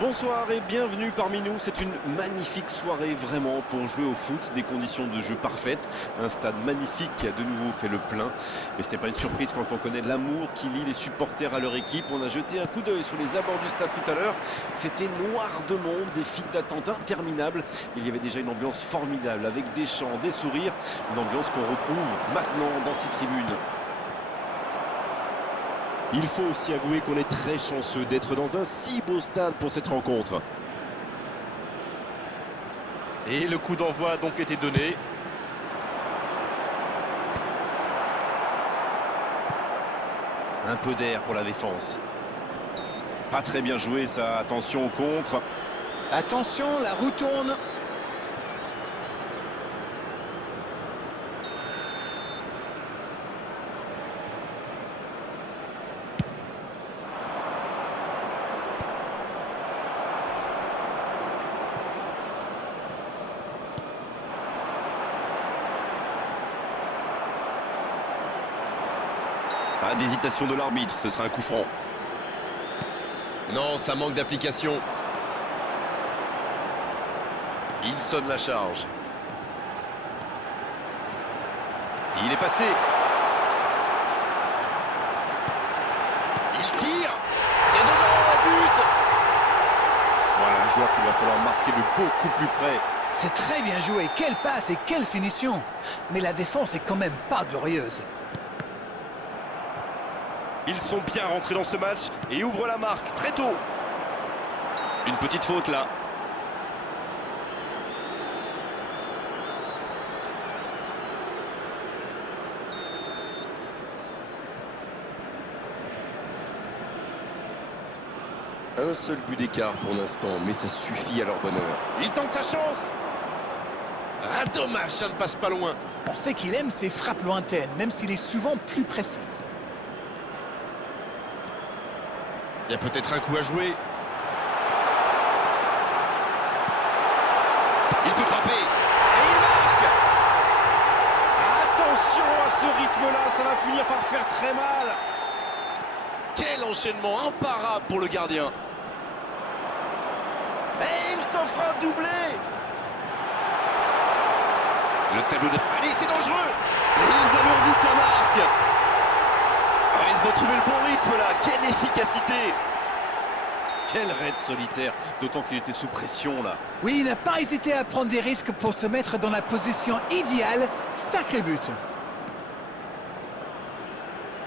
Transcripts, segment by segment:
Bonsoir et bienvenue parmi nous. C'est une magnifique soirée vraiment pour jouer au foot. Des conditions de jeu parfaites. Un stade magnifique qui a de nouveau fait le plein. Mais ce n'est pas une surprise quand on connaît l'amour qui lie les supporters à leur équipe. On a jeté un coup d'œil sur les abords du stade tout à l'heure. C'était noir de monde, des files d'attente interminables. Il y avait déjà une ambiance formidable avec des chants, des sourires. Une ambiance qu'on retrouve maintenant dans ces tribunes. Il faut aussi avouer qu'on est très chanceux d'être dans un si beau stade pour cette rencontre. Et le coup d'envoi a donc été donné. Un peu d'air pour la défense. Pas très bien joué ça, attention au contre. Attention, la roue tourne. Pas d'hésitation de l'arbitre, ce sera un coup franc. Non, ça manque d'application. Il sonne la charge. Il est passé. Il tire. C'est dedans, but. Voilà un joueur qu'il va falloir marquer de beaucoup plus près. C'est très bien joué. Quelle passe et quelle finition. Mais la défense est quand même pas glorieuse. Ils sont bien rentrés dans ce match et ouvrent la marque très tôt. Une petite faute là. Un seul but d'écart pour l'instant, mais ça suffit à leur bonheur. Il tente sa chance. Ah dommage, ça ne passe pas loin. On sait qu'il aime ses frappes lointaines, même s'il est souvent plus précis. Il y a peut-être un coup à jouer. Il peut frapper. Et il marque. Attention à ce rythme-là, ça va finir par faire très mal. Quel enchaînement imparable pour le gardien. Et il s'offre un doublé. Le tableau de... Allez, c'est dangereux. Et ils alourdissent la marque. Ils ont trouvé le bon rythme là, quelle efficacité! Quel raid solitaire, d'autant qu'il était sous pression là. Oui, il n'a pas hésité à prendre des risques pour se mettre dans la position idéale. Sacré but.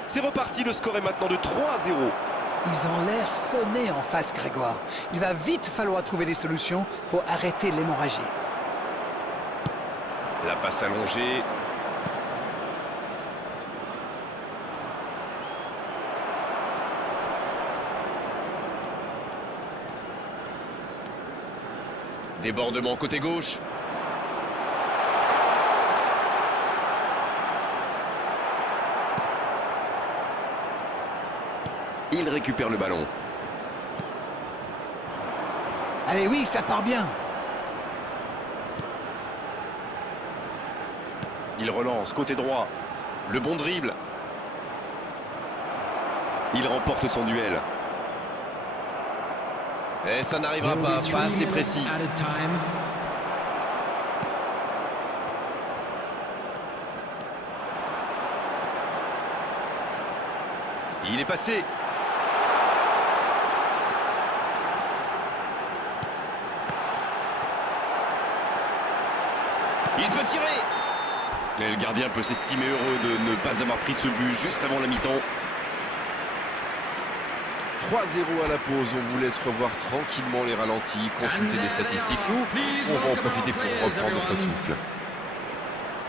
C'est reparti, le score est maintenant de 3-0. Ils ont l'air sonnés en face, Grégoire. Il va vite falloir trouver des solutions pour arrêter l'hémorragie. La passe allongée. Débordement côté gauche. Il récupère le ballon. Allez, oui, ça part bien. Il relance côté droit. Le bon dribble. Il remporte son duel. Et ça n'arrivera pas assez précis. Il est passé. Il peut tirer. Et le gardien peut s'estimer heureux de ne pas avoir pris ce but juste avant la mi-temps. 3-0 à la pause, on vous laisse revoir tranquillement les ralentis, consulter des statistiques. Nous, on va en profiter pour reprendre notre souffle.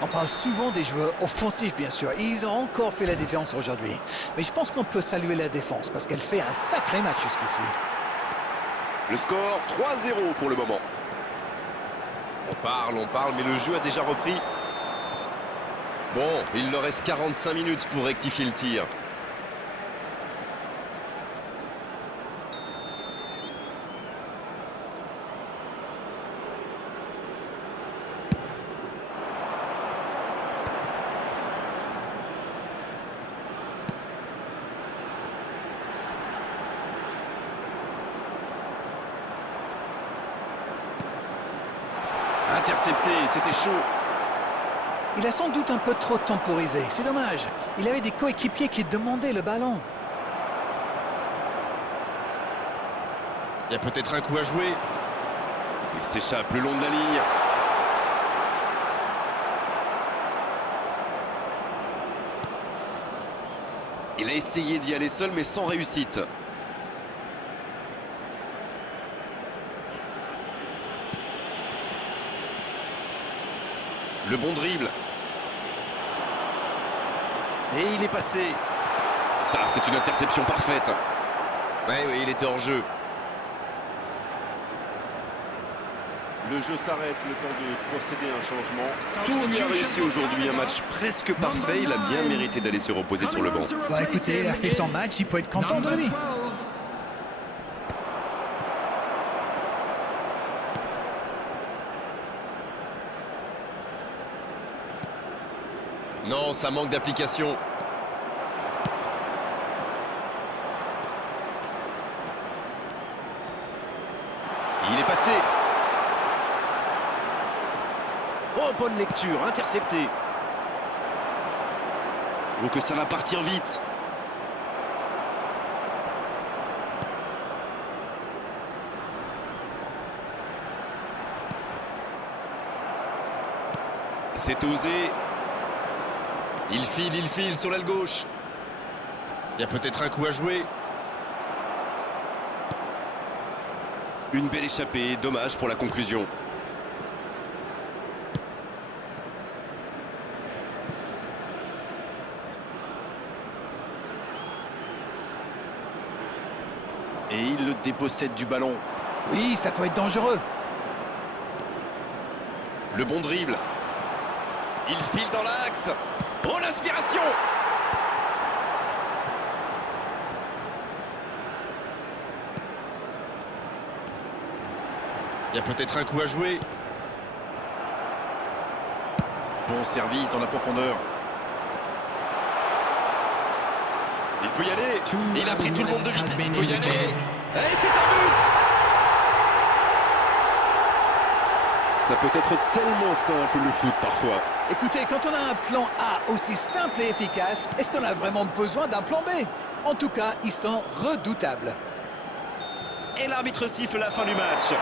On parle souvent des joueurs offensifs, bien sûr. Et ils ont encore fait la différence aujourd'hui. Mais je pense qu'on peut saluer la défense parce qu'elle fait un sacré match jusqu'ici. Le score, 3-0 pour le moment. On parle, mais le jeu a déjà repris. Bon, il leur reste 45 minutes pour rectifier le tir. Intercepté, c'était chaud. Il a sans doute un peu trop temporisé. C'est dommage. Il avait des coéquipiers qui demandaient le ballon. Il y a peut-être un coup à jouer. Il s'échappe le long de la ligne. Il a essayé d'y aller seul, mais sans réussite. Le bon dribble. Et il est passé. Ça, c'est une interception parfaite. Oui, il était hors jeu. Le jeu s'arrête, le temps de procéder à un changement. Tout lui a réussi aujourd'hui, un match presque parfait. Il a bien mérité d'aller se reposer sur le banc. Bah écoutez, il a fait son match, il peut être content de lui. Non, ça manque d'application. Il est passé. Oh, bonne lecture, intercepté. Donc que ça va partir vite. C'est osé. Il file sur l'aile gauche. Il y a peut-être un coup à jouer. Une belle échappée, dommage pour la conclusion. Et il le dépossède du ballon. Oui, ça peut être dangereux. Le bon dribble. Il file dans l'axe. Oh, l'inspiration! Il y a peut-être un coup à jouer. Bon service dans la profondeur. Il peut y aller. Il a pris tout le monde de vite. Il peut y aller. Et c'est un but! Ça peut être tellement simple le foot parfois. Écoutez, quand on a un plan A aussi simple et efficace, est-ce qu'on a vraiment besoin d'un plan B? En tout cas, ils sont redoutables. Et l'arbitre siffle la fin du match.